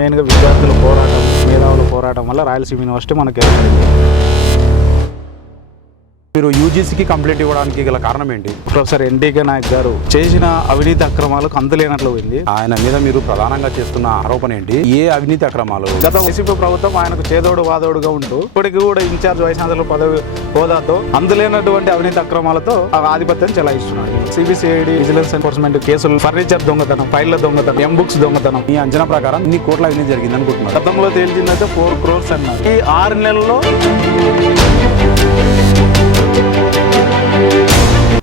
మెయిన్గా విద్యార్థుల పోరాటం, మేధావుల పోరాటం వల్ల రాయలసీమ యూనివర్సిటీ మనకి మీరు యూజీసీకి కంప్లీట్ ఇవ్వడానికి గల కారణం ఏంటి? ప్రొఫెసర్ ఎన్టీకే నాయక్ గారు చేసిన అవినీతి అక్రమాలకు అంతులేనట్లు ఉంది. ఆయన మీద మీరు ప్రధానంగా చేస్తున్న ఆరోపణ ఏంటి? ఏ అవినీతి అక్రమాలు? గత వైసీపీ ప్రభుత్వం ఆయనకు చేదోడు వాదోడుగా ఉంటూ ఇప్పటికి కూడా ఇన్ఛార్జ్ వైస్ ఛాన్సలర్ పదవి హోదాతో అందులేనటువంటి అవినీతి అక్రమాలతో ఆధిపత్యం చెలాయిస్తున్నాడు. సిబిసిఐడి, విజిలెన్స్ ఎన్ఫోర్స్మెంట్ కేసులు, ఫర్నిచర్ దొంగతనం, ఫైళ్ల దొంగతనం, ఎంబుక్స్ దొంగతనం, మీ అంచనా ప్రకారం ఇన్ని కోట్ల అవినీతి జరిగింది అనుకుంటున్నారు. గతంలో తేల్చిందైతే 4 crores అన్నారు. ఈ 6 నెలల్లో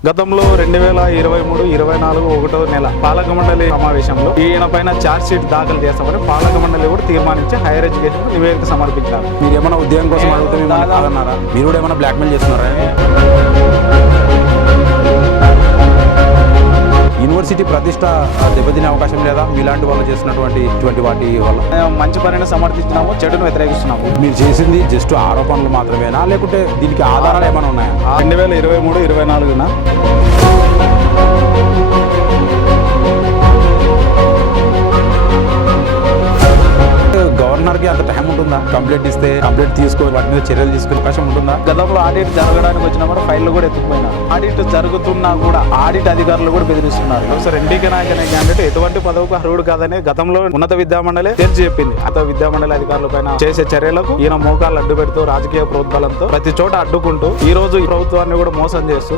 గతంలో 2023-24 1వ నెల పాలక మండలి సమావేశంలో ఈయన పైన ఛార్జ్ షీట్ దాఖలు చేస్తామని పాలక మండలి కూడా తీర్మానించి హైయర్ ఎడ్యుకేషన్ నివేదిక సమర్పించారు. మీరు ఏమైనా ఉద్యోగం కోసం అడుగుతే కాదన్నారా? మీరు కూడా ఏమైనా బ్లాక్మెయిల్ చేస్తున్నారా? యూనివర్సిటీ ప్రతిష్ట దెబ్బతినే అవకాశం లేదా మీలాంటి వాళ్ళు చేసినటువంటి వాటి వల్ల? మంచి పనిని సమర్థించినాము, చెడును వ్యతిరేకిస్తున్నాము. మీరు చేసింది జస్ట్ ఆరోపణలు మాత్రమేనా, లేకుంటే దీనికి ఆధారాలు ఏమైనా ఉన్నాయా? 2023-24 గవర్నర్కి అంత టైం ఉంటుందా? కంప్లైంట్ ఇస్తే కంప్లైంట్ తీసుకొని వాటి మీద చర్యలు తీసుకునే అవకాశం ఉంటుందా? గతంలో ఆడిట్ జరగడానికి వచ్చినప్పుడు ఫైళ్లు కూడా ఎత్తుకుపోయినారు. ఆడిట్ జరుగుతున్నా కూడా ఆడిట్ అధికారులు కూడా బెదిరిస్తున్నారు. ప్రొఫెసర్ ఎన్టీకే నాయక్ అనే క్యాండిడేట్ ఎటువంటి పదవికి అర్హుడు కాదని గతంలో ఉన్నత విద్యామండలి తేల్చి చెప్పింది. ఉన్నత విద్యామండలి అధికారుల పైన చేసే చర్యలకు ఈయన మోకాలు అడ్డు పెడుతూ రాజకీయ ప్రోద్బలంతో ప్రతి చోట అడ్డుకుంటూ ఈ రోజు ఈ ప్రభుత్వాన్ని కూడా మోసం చేస్తూ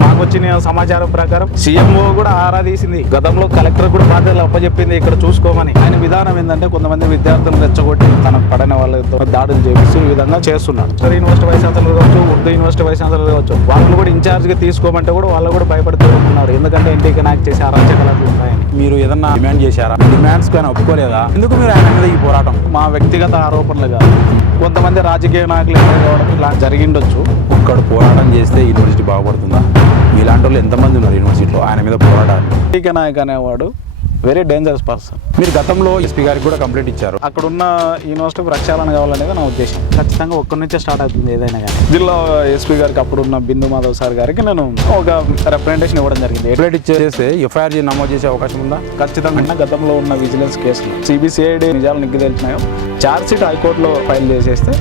మాకు వచ్చిన సమాచారం ప్రకారం సీఎంఓ కూడా ఆరాధీసింది. గతంలో కలెక్టర్ కూడా బాధ్యతలు అప్పచెప్పింది ఇక్కడ చూసుకోమని. ఆయన విధానం ఏంటంటే కొంతమంది విద్యార్థులను రెచ్చగొట్టి తనకు పడిన వాళ్ళతో దాడులు చేపిస్తూ ఈ విధంగా చేస్తున్నారు. యూనివర్సిటీ వైస్ ఛాన్సలర్ కావచ్చు, ఉర్దూ యూనివర్సిటీ వైస్ ఛాన్సలర్ కావచ్చు, వాళ్ళు కూడా ఇన్ఛార్జ్ గా తీసుకోమంటే కూడా వాళ్ళు కూడా భయపడుతూ ఉన్నారు. ఎందుకంటే ఎన్టీకే నాయక్ చేసే అరాచకాలు ఉన్నాయని. మీరు ఏదన్నా డిమాండ్ చేశారా? డిమాండ్స్ కానీ ఒప్పుకోలేదా? ఎందుకు మీరు ఆయన మీద ఈ పోరాటం? మా వ్యక్తిగత ఆరోపణలు కాదు, కొంతమంది రాజకీయ నాయకులు కావడం ఇలా జరిగిండొచ్చు. ఒక్కడు పోరాటం చేస్తే యూనివర్సిటీ బాగుపడుతుందా? ఇలాంటి వాళ్ళు ఎంతమంది ఉన్నారు యూనివర్సిటీలో ఆయన మీద పోరాడాలి? ఎన్టీకే నాయక్ అనేవాడు వెరీ డేంజరస్ పర్సన్. మీరు గతంలో ఎస్పీ గారికి కూడా కంప్లైంట్ ఇచ్చారు. అక్కడ ఉన్న యూనివర్సిటీ ప్రక్షాళన కావాలనేది నా ఉద్దేశం. ఖచ్చితంగా ఒక్కడి నుంచే స్టార్ట్ అవుతుంది ఏదైనా కానీ. జిల్లా ఎస్పీ గారికి అప్పుడున్న బిందు మాధవ్ సార్ గారికి నేను ఒక రిప్రజెంటేషన్ ఇవ్వడం జరిగింది. కంప్లైంట్ ఇచ్చేస్తే ఎఫ్ఐఆర్ నమోదు చేసే అవకాశం ఉందా? ఖచ్చితంగా. గతంలో ఉన్న విజిలెన్స్ కేసులు సిబిసిఐడి నిజాలు నిగ్గు తెలిసినాయో ఛార్జ్ షీట్ హైకోర్టులో ఫైల్ చేసేస్తే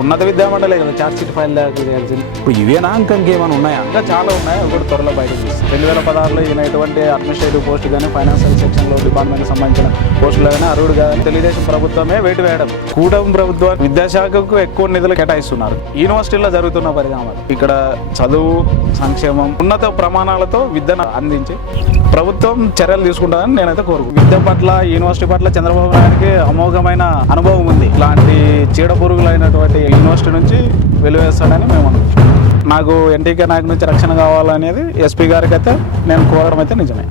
ఉన్నత విద్యామండలే కదా ఛార్జ్ షీట్ ఫైల్ చేయాల్సింది. ఇప్పుడు ఇవేనా ఇంకేమైనా ఉన్నాయా? ఇంకా చాలా ఉన్నాయి, అవి కూడా త్వరలో బయటకు తీస్తాం. 2016లో ఈయన ఎటువంటి అడ్మినిస్ట్రేటివ్ పోస్ట్ కానీ ఫైనాన్షియల్ సెక్షన్లో డిపార్ట్మెంట్ సంబంధించిన పోస్టులు కానీ అర్హుడు కానీ తెలుగుదేశం ప్రభుత్వమే వేటు వేయడం. కూటమి ప్రభుత్వం విద్యాశాఖకు ఎక్కువ నిధులు కేటాయిస్తున్నారు. యూనివర్సిటీలో జరుగుతున్న పరిణామాలు ఇక్కడ చదువు, సంక్షేమం, ఉన్నత ప్రమాణాలతో విద్యను అందించి ప్రభుత్వం చర్యలు తీసుకుంటుందని నేనైతే కోరుకుంటున్నాను. విద్య పట్ల, యూనివర్సిటీ పట్ల చంద్రబాబు నాయుడుకి అమోఘమైన అనుభవం ఉంది. ఇలాంటి చీడపురుగులైనటువంటి యూనివర్సిటీ నుంచి వెలువేస్తాడని మేము అనుకుంటున్నాం. నాకు ఎన్టీకే నాయక్ నుంచి రక్షణ కావాలనేది ఎస్పీ గారికి అయితే నేను కోరడం అయితే నిజమే.